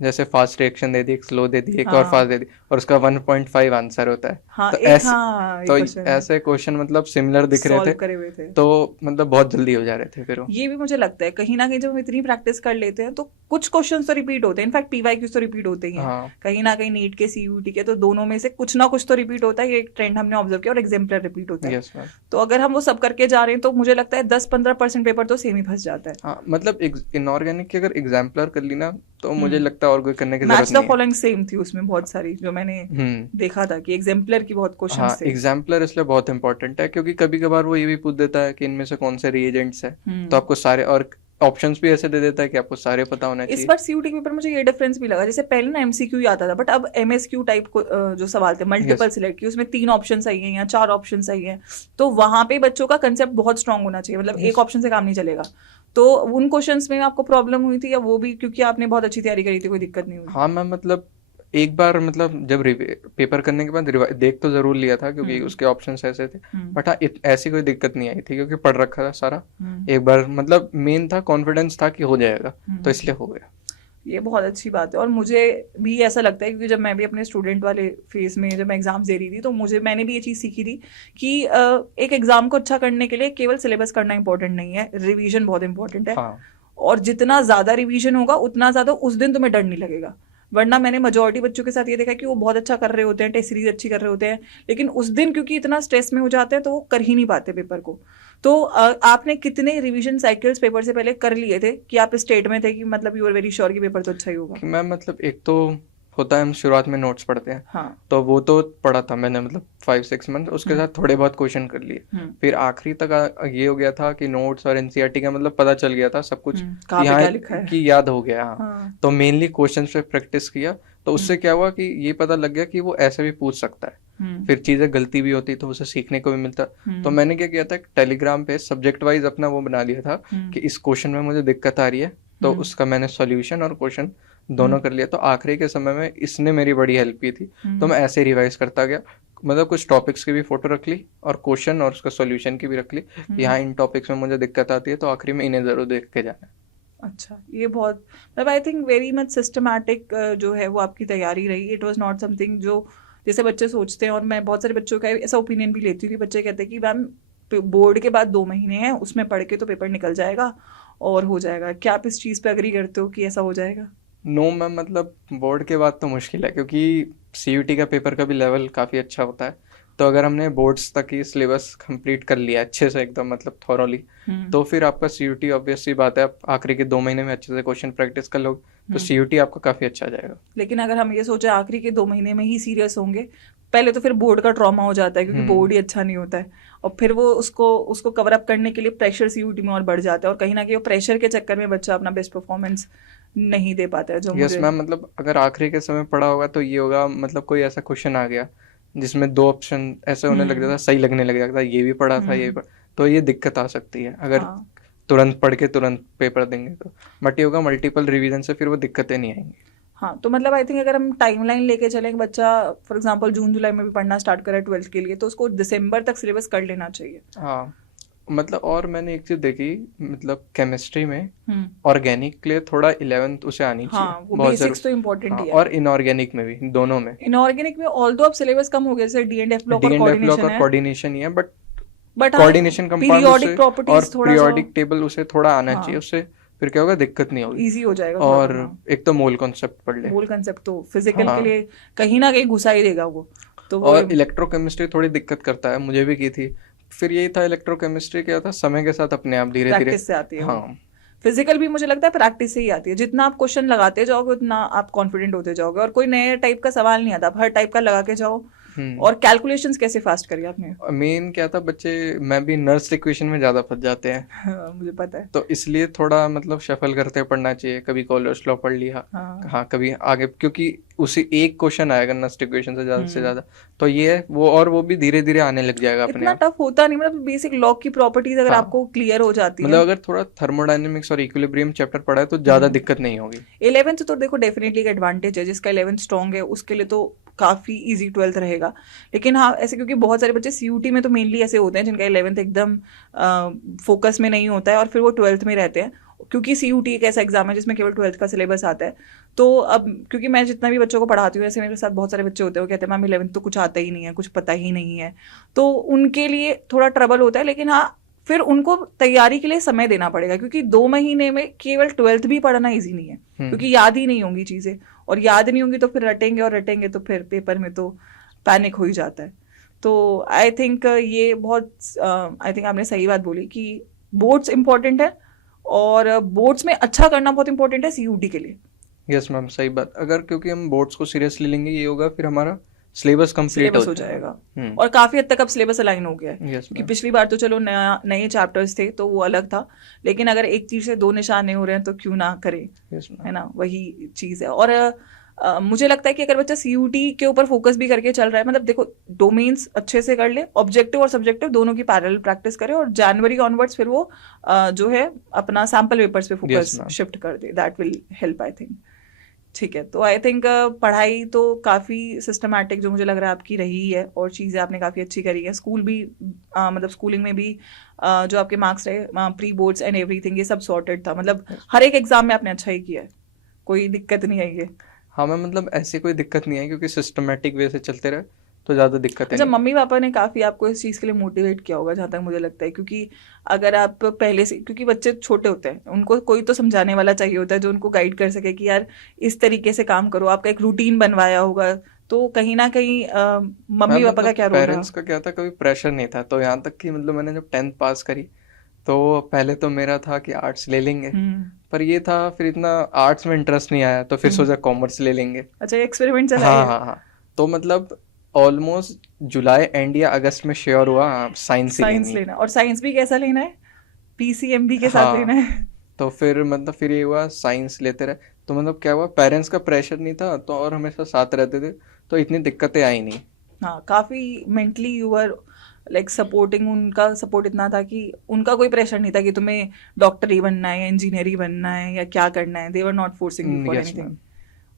जैसे फास्ट रिएक्शन दे दी, एक स्लो दे दी, एक और फास्ट हाँ दे दी, और उसका 1.5 आंसर होता है। हाँ, तो एक ऐसे हाँ ये तो क्वेश्चन है, ऐसे क्वेश्चन मतलब सिमिलर दिख रहे सॉल्व थे करे हुए थे। तो मतलब बहुत जल्दी हो जा रहे थे फिर वो। ये भी मुझे लगता है कहीं ना कहीं जब हम इतनी प्रैक्टिस कर लेते हैं तो कुछ क्वेश्चंस तो रिपीट होते हैं, इनफैक्ट पीवाईक्यूज तो रिपीट होते ही हैं। हाँ कहीं ना कहीं नीट के सीयूटी के तो दोनों में से कुछ ना कुछ तो रिपीट होता है, ये एक ट्रेंड हमने ऑब्जर्व किया, और एग्जाम्पलर रिपीट होता है। Yes ma'am. तो अगर हम वो सब करके जा रहे हैं तो मुझे लगता है 10-15% पेपर तो सेम ही फंस जाता है। हाँ मतलब इनऑर्गेनिक की अगर एग्जाम्पलर कर ली ना तो मुझे हम्म। लगता है और कोई करने की मैच जरूरत द नहीं है। फॉलोइंग सेम थी उसमें बहुत सारी जो मैंने देखा था कि एग्जाम्पलर की बहुत हाँ क्वेश्चंस थे। एग्जाम्पलर इसलिए बहुत इंपॉर्टेंट है क्योंकि कभी कभार वो ये भी पूछ देता है कि इनमें से कौन से रिएजेंट्स है, तो हम्म। आपको सारे, और ऑप्शंस भी ऐसे दे देता है कि आपको सारे पता होना इस चाहिए। बार सीयूटी के पेपर मुझे ये डिफरेंस भी लगा, जैसे पहले ना एमसीक्यू ही आता था बट अब एमएसक्यू टाइप को जो सवाल थे मल्टीपल यस सिलेक्ट की, उसमें 3 ऑप्शन आई हैं या 4 ऑप्शन आई हैं। तो वहां पे बच्चों का कंसेप्ट बहुत स्ट्रांग होना चाहिए, मतलब एक यस। ऑप्शन से काम नहीं चलेगा। तो उन क्वेश्चंस में आपको प्रॉब्लम हुई थी या वो भी क्योंकि आपने बहुत अच्छी तैयारी करी थी कोई दिक्कत नहीं हुई? हाँ मैं मतलब एक बार मतलब जब पेपर करने के बाद देख तो जरूर लिया था क्योंकि उसके ऑप्शंस ऐसे थे। बट हाँ ऐसी कोई दिक्कत नहीं आई थी क्योंकि पढ़ रखा था सारा। एक बार मतलब मेन था कॉन्फिडेंस था कि हो जाएगा, तो इसलिए हो गया। ये बहुत अच्छी बात है। और मुझे भी ऐसा लगता है क्योंकि जब मैं भी अपने स्टूडेंट वाले फेज में जब मैं एग्जाम्स दे रही थी तो मैंने भी ये चीज़ सीखी थी कि एक एग्जाम को अच्छा करने के लिए केवल सिलेबस करना इंपॉर्टेंट नहीं है, रिवीजन बहुत इंपॉर्टेंट है। हाँ और जितना ज्यादा रिवीजन होगा उतना ज्यादा उस दिन तुम्हें डर नहीं लगेगा। वरना मैंने मेजोरिटी बच्चों के साथ ये देखा कि वो बहुत अच्छा कर रहे होते हैं, टेस्ट सीरीज अच्छी कर रहे होते हैं, लेकिन उस दिन क्योंकि इतना स्ट्रेस में हो जाते हैं तो वो कर ही नहीं पाते पेपर को। तो आपने कितने रिवीजन साइकिल्स पेपर से पहले कर लिए थे कि आप स्टेट में थे कि मतलब यू आर वेरी श्योर कि पेपर तो अच्छा ही होगा? कि मैं मतलब एक तो होता है हम शुरुआत में नोट्स पढ़ते हैं, हाँ। तो वो तो पढ़ा था मैंने मतलब 5-6 मंथ, उसके साथ थोड़े बहुत क्वेश्चन कर लिए। फिर आखिरी तक ये हो गया था कि नोट्स और एनसीईआरटी का मतलब पता चल गया था सब कुछ कहाँ कि पे हाँ क्या लिखा है। कि याद हो गया। हाँ हाँ। तो मेनली क्वेश्चन पे प्रैक्टिस किया तो उससे क्या हुआ कि ये पता लग गया कि वो ऐसे भी पूछ सकता है। फिर चीजें गलती भी होती तो उसे सीखने को भी मिलता। तो मैंने क्या किया था, टेलीग्राम पे सब्जेक्ट वाइज अपना वो बना लिया था कि इस क्वेश्चन में मुझे दिक्कत आ रही है तो उसका मैंने सॉल्यूशन और क्वेश्चन दोनों कर लिया। तो आखिरी के समय में इसने मेरी बड़ी हेल्प की थी। तो मैं ऐसे रिवाइज करता गया, मतलब कुछ टॉपिक्स की भी फोटो रख ली और क्वेश्चन और उसका सॉल्यूशन की भी रख ली कि हाँ इन टॉपिक्स में मुझे दिक्कत आती है तो आखिरी में इन्हें जरूर देख के जाना है। अच्छा, ये बहुत मतलब I think very much systematic जो है वो आपकी तैयारी रही। इट वाज नॉट समथिंग जो जैसे बच्चे सोचते हैं, और मैं बहुत सारे बच्चों का ऐसा ओपिनियन भी लेती हूँ कि बच्चे कहते हैं कि मैम बोर्ड के बाद 2 महीने हैं उसमें पढ़ के तो पेपर निकल जाएगा और हो जाएगा। क्या आप इस चीज़ पे अग्री करते हो कि ऐसा हो जाएगा? नो मैम, मतलब बोर्ड के बाद तो मुश्किल है क्योंकि सीयूटी का पेपर का भी लेवल काफ़ी अच्छा होता है। तो अगर हमने बोर्ड्स तक ही सिलेबस कंप्लीट कर लिया अच्छे से एकदम मतलब थॉरोली, तो फिर आपका सीयूटी ऑब्वियस सी बात है, आप आखिरी के 2 महीने में अच्छे से क्वेश्चन प्रैक्टिस कर लोगे तो सीयूटी आपका काफ़ी अच्छा जाएगा। लेकिन अगर हम ये सोचे आखिरी के 2 महीने में ही सीरियस होंगे, पहले तो फिर बोर्ड का ट्रॉमा हो जाता है क्योंकि बोर्ड ही अच्छा नहीं होता है, और फिर वो उसको कवर अप करने के लिए प्रेशर सीयूटी में और बढ़ जाता है, और कहीं ना कहीं वो प्रेशर के चक्कर में बच्चा अपना बेस्ट परफॉर्मेंस नहीं दे पाता है। जो यस मैम, मतलब अगर आखिरी के समय पढ़ा होगा तो ये होगा, मतलब कोई ऐसा क्वेश्चन आ गया जिसमें 2 ऑप्शन ऐसे होने लग जाता, सही लगने लग जाता, ये भी पढ़ा था ये भी पढ़ा, तो ये दिक्कत आ सकती है अगर तुरंत पढ़ के तुरंत पेपर देंगे तो। बट ये होगा मल्टीपल रिवीजन से फिर वो दिक्कतें नहीं आएंगी। हाँ, तो मतलब आई थिंक अगर हम टाइमलाइन लेके चलें, बच्चा फॉर एग्जांपल जून जुलाई में भी पढ़ना स्टार्ट करे 12th के लिए, तो उसको दिसंबर तक सिलेबस कर लेना चाहिए। हाँ मतलब, और मैंने एक चीज देखी, मतलब केमिस्ट्री में ऑर्गेनिक के लिए थोड़ा 11th उसे आनी चाहिए। हाँ, वो बेसिक्स तो इम्पोर्टेंट ही है। और इनऑर्गेनिक में भी, दोनों में। इनऑर्गेनिक में ऑल्दो अब सिलेबस कम हो गया, जैसे डी&एफ ब्लॉक और कोऑर्डिनेशन ही है, but but coordination compound periodic properties थोड़ा पीरियोडिक टेबल उसे थोड़ा आना चाहिए, उससे फिर क्या होगा, दिक्कत नहीं होगी, इजी हो जाएगा। और एक तो मोल कॉन्सेप्ट पढ़ ले। मोल कॉन्सेप्ट तो फिजिकल के लिए कहीं ना कहीं घुसा ही देगा वो तो। और इलेक्ट्रोकेमिस्ट्री थोड़ी दिक्कत करता है, मुझे भी की थी। फिर यही था, इलेक्ट्रोकेमिस्ट्री क्या था, समय के साथ अपने आप धीरे धीरे प्रैक्टिस से आती है। हाँ, फिजिकल भी मुझे लगता है प्रैक्टिस से ही आती है, जितना आप क्वेश्चन लगाते जाओगे उतना आप कॉन्फिडेंट होते जाओगे, और कोई नए टाइप का सवाल नहीं आता, आप हर टाइप का लगा के जाओ। और कैलकुलेशंस कैसे फास्ट करी आपने? मेन क्या था, बच्चे मैं भी नर्स इक्वेशन में ज्यादा फंस जाते हैं। हाँ, मुझे पता है। तो इसलिए थोड़ा मतलब शफल करते पढ़ना चाहिए, कभी कॉलर्स लॉ पढ़ लिया, हाँ। हाँ कभी आगे, क्योंकि उसी एक क्वेश्चन आएगा नस्ट इक्वेशन से हम्म। ज्यादा, तो ये है वो, और वो भी धीरे धीरे आने लग जाएगा अपने इतना आप। टफ होता नहीं, मतलब बेसिक लॉ की प्रॉपर्टीज अगर हाँ आपको क्लियर हो जाती मतलब है। अगर थोड़ा थर्मोडायनेमिक्स और इक्विलिब्रियम चैप्टर पढ़ा है तो ज्यादा दिक्कत नहीं होगी। 11th तो देखो डेफिनेटली एक एडवांटेज है, जिसका 11th स्ट्रॉन्ग है उसके लिए तो काफी इजी 12th रहेगा। लेकिन हाँ ऐसे, क्योंकि बहुत सारे बच्चे सीयूटी में तो मेनली ऐसे होते हैं जिनका 11th एकदम फोकस में नहीं होता है और फिर वो 12th में रहते हैं, क्योंकि सीयूटी एक ऐसा एग्जाम है जिसमें केवल 12th का सिलेबस आता है। तो अब क्योंकि मैं जितना भी बच्चों को पढ़ाती हूँ, ऐसे मेरे साथ बहुत सारे बच्चे होते हैं, वो कहते हैं मैम 11th तो कुछ आता ही नहीं है, कुछ पता ही नहीं है, तो उनके लिए थोड़ा ट्रबल होता है। लेकिन हाँ फिर उनको तैयारी के लिए समय देना पड़ेगा, क्योंकि 2 महीने में केवल 12th भी पढ़ना इजी नहीं है, क्योंकि याद ही नहीं होंगी चीजें, और याद नहीं होंगी तो फिर रटेंगे और रटेंगे तो फिर पेपर में तो पैनिक हो ही जाता है। तो आई थिंक ये बहुत आई थिंक आपने सही बात बोली कि बोर्ड्स इंपॉर्टेंट है, और बोर्ड्स में अच्छा करना बहुत इंपॉर्टेंट है सीयूटी के लिए। यस मैम, सही बात। अगर क्योंकि हम बोर्ड्स को सीरियसली लेंगे, ये होगा फिर हमारा सिलेबस कंप्लीट सिलेबस हो जाएगा, और काफी हद तक अब सिलेबस अलाइन हो गया है। यस क्योंकि पिछली बार तो चलो नए चैप्टर्स थे तो वो अलग था, लेकिन अगर एक तीर से 2 निशान नहीं हो रहे हैं तो क्यों ना करें, है ना, वही चीज है। और मुझे लगता है कि अगर बच्चा सीयूटी के ऊपर फोकस भी करके चल रहा है, मतलब देखो डोमेन्स अच्छे से कर ले, ऑब्जेक्टिव और सब्जेक्टिव दोनों की पैरेलल प्रैक्टिस करे, और जनवरी ऑनवर्ड्स फिर वो जो है अपना सैम्पल पेपर्स पे फोकस शिफ्ट कर दे, that will help I think. ठीक है, तो आई थिंक पढ़ाई तो काफ़ी सिस्टमैटिक जो मुझे लग रहा है आपकी रही है, और चीज़ें आपने काफ़ी अच्छी करी है। स्कूल भी मतलब स्कूलिंग में भी जो आपके मार्क्स रहे, प्री बोर्ड्स एंड एवरीथिंग, ये सब सॉर्टेड था, मतलब हर एक एग्जाम में आपने अच्छा ही किया है, कोई दिक्कत नहीं आई है। हाँ मैम, मतलब ऐसी कोई दिक्कत नहीं है, क्योंकि सिस्टमेटिक वे से चलते रहे तो ज़्यादा दिक्कत है अच्छा, नहीं। मम्मी पापा ने काफ़ी आपको इस चीज़ के लिए मोटिवेट किया होगा जहाँ तक मुझे लगता है, क्योंकि अगर आप पहले से, क्योंकि बच्चे छोटे होते हैं, उनको कोई तो समझाने वाला चाहिए होता है जो उनको गाइड कर सके कि यार इस तरीके से काम करो, आपका एक रूटीन बनवाया होगा, तो कहीं ना कहीं मम्मी पापा का क्या रोल रहा? पेरेंट्स का क्या था, कभी प्रेशर नहीं था। तो यहाँ तक कि मतलब मैंने जब 10th पास करी तो पहले तो मेरा था कि आर्ट्स ले लेंगे, पर ये था फिर इतना आर्ट्स में इंटरेस्ट नहीं आया, तो फिर सोचा कॉमर्स ले लेंगे। अच्छा, एक्सपेरिमेंट चला हाँ है। हाँ हाँ। तो मतलब ऑलमोस्ट जुलाई एंड या अगस्त में श्योर हुआ साइंस ही साइंस लेनी है। लेना, और साइंस भी कैसा लेना है? पीसीएमबी के साथ लेना हाँ, है? तो फिर मतलब फिर ये हुआ साइंस लेते रहे। तो मतलब क्या हुआ, पेरेंट्स का प्रेशर नहीं था तो, और हमेशा साथ रहते थे, तो इतनी दिक्कतें आई नहीं। हाँ, काफी mentally you are like supporting, उनका सपोर्ट इतना था कि उनका कोई प्रेशर नहीं था कि तुम्हें डॉक्टर ही बनना है या इंजीनियर ही बनना है या क्या करना है, they were not forcing you for yes anything. Ma'am.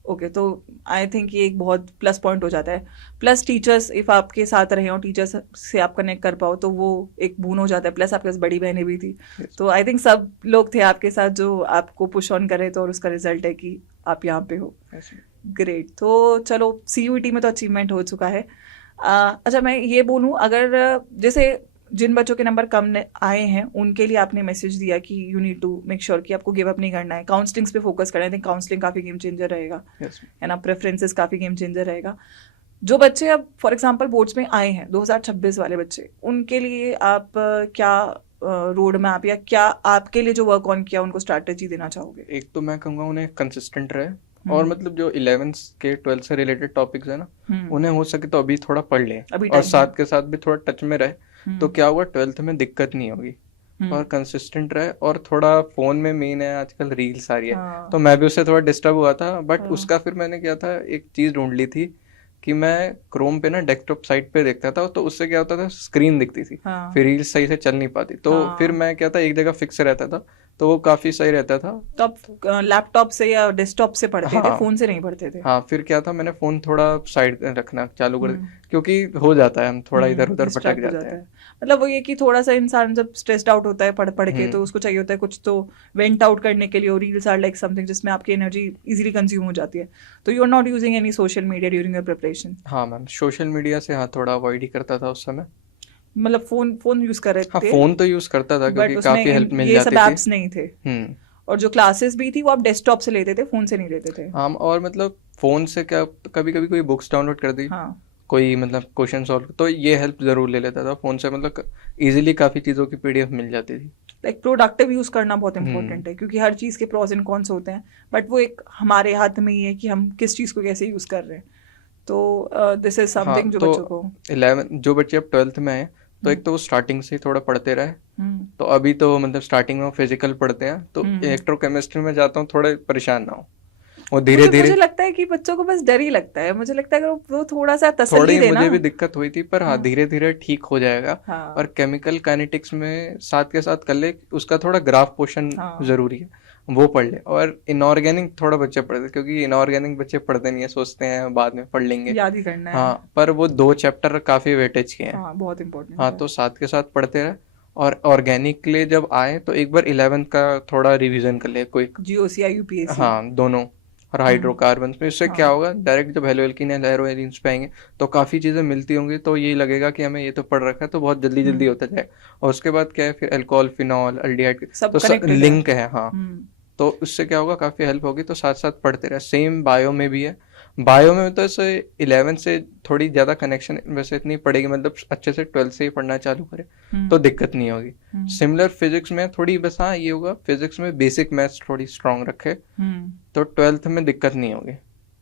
Okay, तो आई थिंक ये एक बहुत प्लस पॉइंट हो जाता है। प्लस टीचर्स इफ आपके साथ रहे हो, टीचर्स से आप कनेक्ट कर पाओ, तो वो एक बून हो जाता है। प्लस आपके पास बड़ी बहनें भी थी, तो आई थिंक सब लोग थे आपके साथ जो आपको पुश ऑन करे, तो और उसका रिजल्ट है कि आप यहाँ पे हो। ग्रेट, तो चलो सीयूईटी में तो अचीवमेंट हो चुका है। अच्छा, मैं ये बोलूँ, अगर जैसे जिन बच्चों के नंबर कम आए हैं उनके लिए आपने मैसेज दिया कि you need to make sure कि आपको गिव अप नहीं करना है, काउंसलिंग्स पे फोकस करना है। आई थिंक काउंसलिंग काफ़ी गेम चेंजर रहेगा, है ना, प्रेफरेंसेस काफ़ी गेम चेंजर रहेगा। जो बच्चे अब फॉर एग्जांपल बोर्ड्स में आए हैं 2026 वाले बच्चे, उनके लिए आप क्या रोड मैप या क्या आपके लिए जो वर्क ऑन किया उनको स्ट्रैटेजी देना चाहोगे? एक तो मैं कहूँगा उन्हें कंसिस्टेंट रहे, और मतलब जो 11th के 12th से रिलेटेड टॉपिक्स है ना, उन्हें हो सके तो अभी थोड़ा पढ़ ले, और साथ के साथ भी थोड़ा टच में रहे, तो क्या होगा 12th में दिक्कत नहीं होगी। और कंसिस्टेंट रहे, और थोड़ा फोन में मेन है आजकल रील्स आ रही है, तो मैं भी उससे थोड़ा डिस्टर्ब हुआ था, बट उसका फिर मैंने क्या था, एक चीज ढूंढ ली थी कि मैं क्रोम पे ना डेस्कटॉप साइट पे देखता था, तो उससे क्या होता था, स्क्रीन दिखती थी, फिर रील्स सही से चल नहीं पाती, तो फिर मैं क्या था, एक जगह फिक्स रहता था, तो वो काफी सही रहता था। तो आप लैपटॉप से या डेस्कटॉप से पढ़ते थे, फोन से नहीं पढ़ते थे? हाँ, फिर क्या था, मैंने फोन थोड़ा साइड रखना चालू कर दिया, क्योंकि हो जाता है हम थोड़ा इधर उधर भटक जाते हैं। मतलब वो ये कि थोड़ा सा इंसान जब स्ट्रेस्ड आउट होता है पढ़ पढ़ के, तो उसको चाहिए होता है कुछ तो वेंट आउट करने के लिए, और रील्स आर लाइक समथिंग जिसमें आपकी एनर्जी इजीली कंज्यूम हो जाती है। तो you are not using any social media during your preparation? हाँ मैम, सोशल मीडिया से हाँ थोड़ा अवॉइड ही करता था उस समय। मतलब फोन यूज कर रहे थे? हाँ, फोन तो यूज करता था, क्योंकि काफी हेल्प मिल जाती थी। ये सब एप्स नहीं थे, और जो क्लासेस भी थी वो आप डेस्कटॉप से लेते थे, फोन से नहीं लेते थे? हाँ, और मतलब फोन से क्या, कभी कभी कोई बुक्स डाउनलोड कर दी, हाँ, कोई मतलब क्वेश्चन सॉल्व, तो ये हेल्प ज़रूर ले लेता था फ़ोन से, मतलब इजीली काफ़ी चीज़ों की पीडीएफ मिल जाती थी। लाइक प्रोडक्टिव यूज करना बहुत इंपॉर्टेंट है, क्योंकि हर चीज के प्रोज एंड कॉन्स होते हैं, बट वो एक हमारे हाथ में ही है कि हम किस चीज को कैसे यूज कर रहे हैं। तो दिस इज हाँ, समथिंग जो तो बच्चों को 11 जो बच्चे अब 12th में आए, तो एक तो वो स्टार्टिंग से ही थोड़ा पढ़ते रहे, तो अभी तो मतलब स्टार्टिंग में वो फिजिकल पढ़ते हैं, तो इलेक्ट्रोकेमिस्ट्री में जाता हूँ थोड़े परेशान ना हो, वो धीरे मुझे धीरे लगता है कि बच्चों को बस डर ही लगता है। मुझे लगता है अगर वो थोड़ा सा तसल्ली थोड़ी देना। मुझे भी दिक्कत हुई थी, पर हाँ धीरे धीरे ठीक हो जाएगा। हाँ और केमिकल काइनेटिक्स में साथ के साथ कर ले, उसका थोड़ा ग्राफ पोर्शन हाँ जरूरी है, वो पढ़ ले। और इनऑर्गेनिक थोड़ा बच्चे पढ़ते, क्योंकि इनऑर्गेनिक बच्चे पढ़ते नहीं है, सोचते हैं बाद में पढ़ लेंगे। याद ही करना है। हाँ, पर वो 2 चैप्टर काफी वेटेज के हैं। हाँ बहुत इंपॉर्टेंट हाँ, है। तो साथ के साथ पढ़ते रहे। और ऑर्गेनिक के लिए जब आए तो एक बार 11th का थोड़ा रिवीजन कर ले कोई। GOC UPSC. हाँ, दोनों। और हाइड्रोकार्बन्स में इससे क्या हाँ होगा, डायरेक्ट जब हेलो एल्कीन या हेलो एल्कीन्स पे आएंगे तो काफ़ी चीज़ें मिलती होंगी, तो ये लगेगा कि हमें ये तो पढ़ रखा है, तो बहुत जल्दी जल्दी होता जाए। और उसके बाद क्या है, फिर अल्कोहल, फिनॉल, अल्डिहाइड, सब तो कनेक्टेड है। लिंक है। हाँ, तो उससे क्या होगा, काफ़ी हेल्प होगी, तो साथ साथ पढ़ते रहे। सेम बायो में भी है। बायो में तो ऐसे 11th से थोड़ी ज़्यादा कनेक्शन वैसे इतनी पड़ेगी, मतलब अच्छे से 12th से ही पढ़ना चालू करे तो दिक्कत नहीं होगी। सिमिलर फिजिक्स में थोड़ी, बस हाँ ये होगा, फिजिक्स में बेसिक मैथ्स थोड़ी स्ट्रांग रखे तो 12th में दिक्कत नहीं होगी।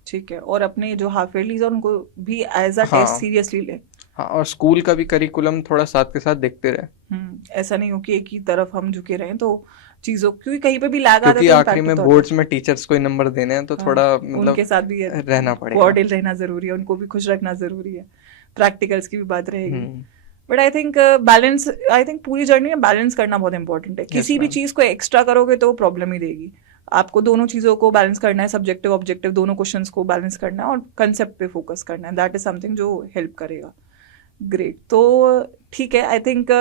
ठीक है। और अपने जो हाफ ईयरलीज है उनको भी एज अ टेस्ट हाँ सीरियसली ले। हाँ, और स्कूल का भी करिकुलम थोड़ा साथ के साथ देखते रहे, ऐसा नहीं हो कि एक ही तरफ हम झुके रहें, तो चीजों, क्योंकि कहीं पे भी लैग आता है क्योंकि तो आखिरी इम्पैक्ट में तो होता बोर्ड्स है। में टीचर्स को ही नंबर देने हैं, तो हाँ, थोड़ा मतलब उनके साथ भी रहना पड़ेगा। कोऑर्डिनेट रहना जरूरी है, उनको भी खुश रखना जरूरी है। प्रैक्टिकल्स की भी बात रहेगी। Hmm, but I think balance, I think पूरी जर्नी में बैलेंस करना बहुत इंपॉर्टेंट है। यस किसी भी मैम। चीज को एक्स्ट्रा करोगे तो वो प्रॉब्लम ही देगी। आपको दोनों चीजों को बैलेंस करना है, सब्जेक्टिव ऑब्जेक्टिव दोनों क्वेश्चंस को बैलेंस करना है, और कंसेप्ट पे फोकस करना है। दैट इज समथिंग जो हेल्प करेगा। ग्रेट। तो ठीक है, आई थिंक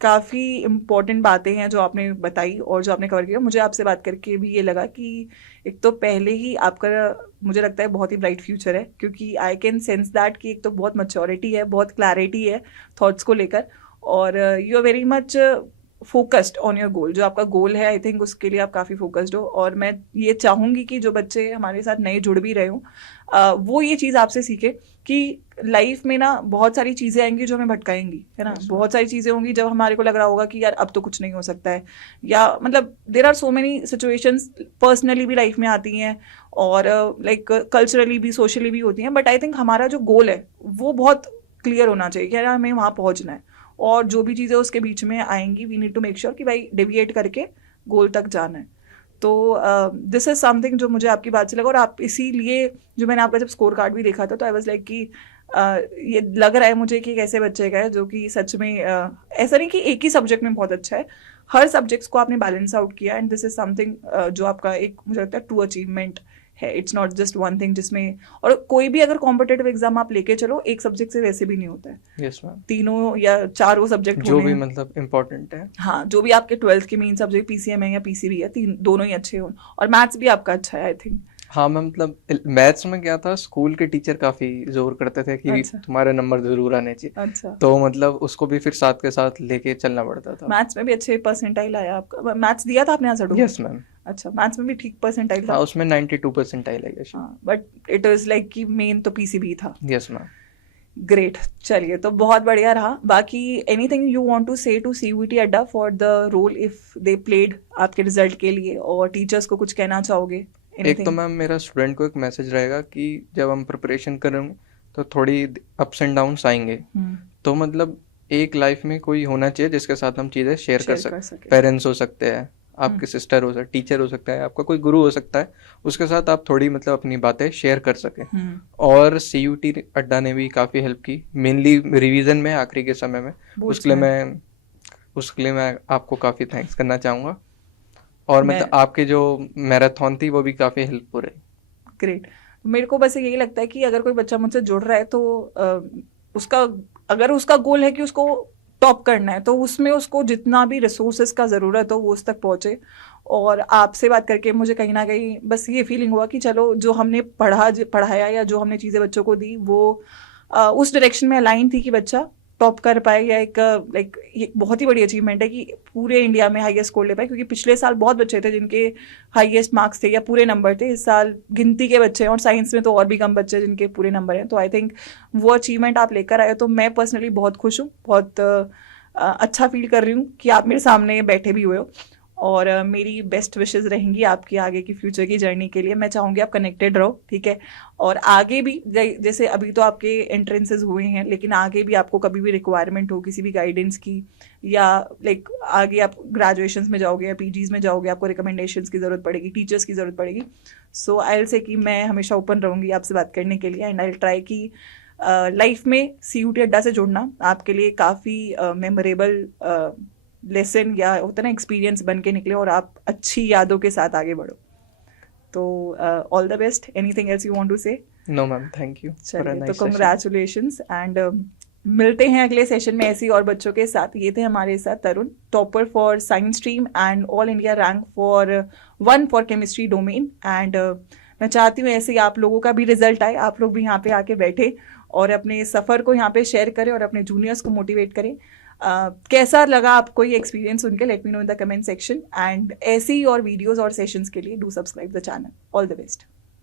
काफ़ी इम्पोर्टेंट बातें हैं जो आपने बताई और जो आपने कवर किया। मुझे आपसे बात करके भी ये लगा कि एक तो पहले ही आपका, मुझे लगता है बहुत ही ब्राइट फ्यूचर है, क्योंकि आई कैन सेंस दैट कि एक तो बहुत मैच्योरिटी है, बहुत क्लैरिटी है थॉट्स को लेकर, और you are very much focused on your goal. जो आपका गोल है आई थिंक उसके लिए आप काफ़ी फोकस्ड हो। और मैं ये चाहूँगी कि जो बच्चे हमारे साथ नए जुड़ भी रहे हों वो ये चीज़ आपसे सीखे कि लाइफ में ना बहुत सारी चीज़ें आएंगी जो हमें भटकाएंगी, है ना। Yes, बहुत सारी चीज़ें होंगी जब हमारे को लग रहा होगा कि यार अब तो कुछ नहीं हो सकता है, या मतलब there are so many situations personally भी लाइफ में आती हैं, और लाइक कल्चरली भी, सोशली भी होती हैं। बट आई थिंक हमारा जो गोल है वो बहुत क्लियर होना चाहिए कि यार हमें वहाँ पहुँचना है, और जो भी चीज़ें उसके बीच में आएंगी we need to make sure कि भाई डेविएट करके गोल तक जाना है। तो दिस इज समथिंग जो मुझे आपकी बात से लगा। और आप इसीलिए, जो मैंने आपका जब स्कोर कार्ड भी देखा था तो आई वाज लाइक कि ये लग रहा है मुझे कि एक ऐसे बच्चे का है जो कि सच में ऐसा नहीं कि एक ही सब्जेक्ट में बहुत अच्छा है, हर सब्जेक्ट्स को आपने बैलेंस आउट किया, एंड दिस इज समथिंग जो आपका एक, मुझे लगता है, ट्रू अचीवमेंट है। It's not just one thing जिसमें, और कोई भी अगर कॉम्पिटेटिव एग्जाम आप लेके चलो एक सब्जेक्ट से वैसे भी नहीं होता है, यस मैम। तीनों या चारों सब्जेक्ट जो होने भी हैं। मतलब इम्पोर्टेंट है। हाँ, जो भी आपके 12th के मेन सब्जेक्ट पीसीएम है या पीसीबी है, तीन दोनों ही अच्छे हों, और मैथ्स भी आपका अच्छा है आई थिंक। हाँ मैम, मतलब मैथ्स में क्या था, स्कूल के टीचर काफ़ी जोर करते थे कि अच्छा तुम्हारे नंबर ज़रूर आने चाहिए, अच्छा। तो मतलब उसको भी फिर साथ के साथ लेके चलना पड़ता था। मैथ्स में भी अच्छे परसेंटाइल आया आपका? मैथ्स दिया था आपने आंसर में? Yes ma'am. अच्छा, मैथ्स में भी ठीक परसेंटाइल हाँ, था। उसमें 92% आई लगे। हाँ, बट इट वाज लाइक कि मेन तो पीसीबी था। Yes ma'am. ग्रेट। चलिए, तो बहुत बढ़िया रहा। बाकी anything you want to say to CUT Adda for the role if they played आपके रिजल्ट के लिए, और टीचर्स को कुछ कहना चाहोगे? एक तो एनीथिंग? मैम मेरा स्टूडेंट को एक मैसेज रहेगा कि जब हम प्रिपरेशन करेंगे तो थोड़ी अप्स एंड डाउन्स आएंगे, तो मतलब एक लाइफ में कोई होना चाहिए जिसके साथ हम चीज़ें शेयर कर शेयर कर सकें। सके। पेरेंट्स हो सकते हैं, आपके सिस्टर हो सकते, टीचर हो सकता है, आपका कोई गुरु हो सकता है, उसके साथ आप थोड़ी मतलब अपनी बातें शेयर कर सकें। और सीयूटी अड्डा ने भी काफ़ी हेल्प की, मेनली रिवीजन में आखिरी के समय में। बोर्ड्स उसके लिए मैं आपको काफ़ी थैंक्स करना चाहूँगा। और मैं मतलब आपके जो मैराथन थी वो भी काफ़ी हेल्पफुल रही। ग्रेट। मेरे को बस यही लगता है कि अगर कोई बच्चा मुझसे जुड़ रहा है तो उसका, अगर उसका गोल है कि उसको टॉप करना है, तो उसमें उसको जितना भी रिसोर्सेज का ज़रूरत हो वो उस तक पहुँचे। और आपसे बात करके मुझे कहीं ना कहीं बस ये फीलिंग हुआ कि चलो जो हमने पढ़ाया या जो हमने चीज़ें बच्चों को दी वो उस डायरेक्शन में अलाइन थी कि बच्चा टॉप कर पाए, या एक लाइक ये बहुत ही बड़ी अचीवमेंट है कि पूरे इंडिया में हाईएस्ट स्कोर ले पाए, क्योंकि पिछले साल बहुत बच्चे थे जिनके हाईएस्ट मार्क्स थे या पूरे नंबर थे, इस साल गिनती के बच्चे हैं, और साइंस में तो और भी कम बच्चे जिनके पूरे नंबर हैं। तो आई थिंक वो अचीवमेंट आप लेकर आए हो, तो मैं पर्सनली बहुत खुश हूँ, बहुत अच्छा फील कर रही हूँ कि आप मेरे सामने बैठे भी हुए हो। और मेरी बेस्ट विशेस रहेंगी आपकी आगे की फ्यूचर की जर्नी के लिए। मैं चाहूँगी आप कनेक्टेड रहो, ठीक है, और आगे भी जैसे अभी तो आपके एंट्रेंसेस हुए हैं, लेकिन आगे भी आपको कभी भी रिक्वायरमेंट हो किसी भी गाइडेंस की, या लाइक आगे आप ग्रेजुएशंस में जाओगे या पीजीज में जाओगे, आपको रिकमेंडेशंस की ज़रूरत पड़ेगी, टीचर्स की ज़रूरत पड़ेगी, सो आई विल से कि मैं हमेशा ओपन रहूँगी आपसे बात करने के लिए। एंड आई विल ट्राई कि लाइफ में CUT अड्डा से जुड़ना आपके लिए काफ़ी मेमोरेबल लेसन या होता ना एक्सपीरियंस बन के निकले, और आप अच्छी यादों के साथ आगे बढ़ो। तो all the best. Anything else you want to say? No ma'am, thank you for a चलिए, तो नाइस सेशन। कंग्रेचुलेशंस, एंड मिलते हैं अगले सेशन में ऐसी और बच्चों के साथ। ये थे हमारे साथ Tarun, topper for science stream and all India rank for 1 for chemistry domain. And मैं चाहती हूँ ऐसे ही आप लोगों का भी रिजल्ट आए, आप लोग भी यहाँ पे आके बैठे और अपने सफ़र को यहाँ पे शेयर करें और अपने जूनियर्स को मोटिवेट करें। कैसा लगा आपको ये एक्सपीरियंस सुन के? Let me know in the comment section. And ऐसे ही और वीडियोस और सेशंस के लिए do subscribe the channel. All the best.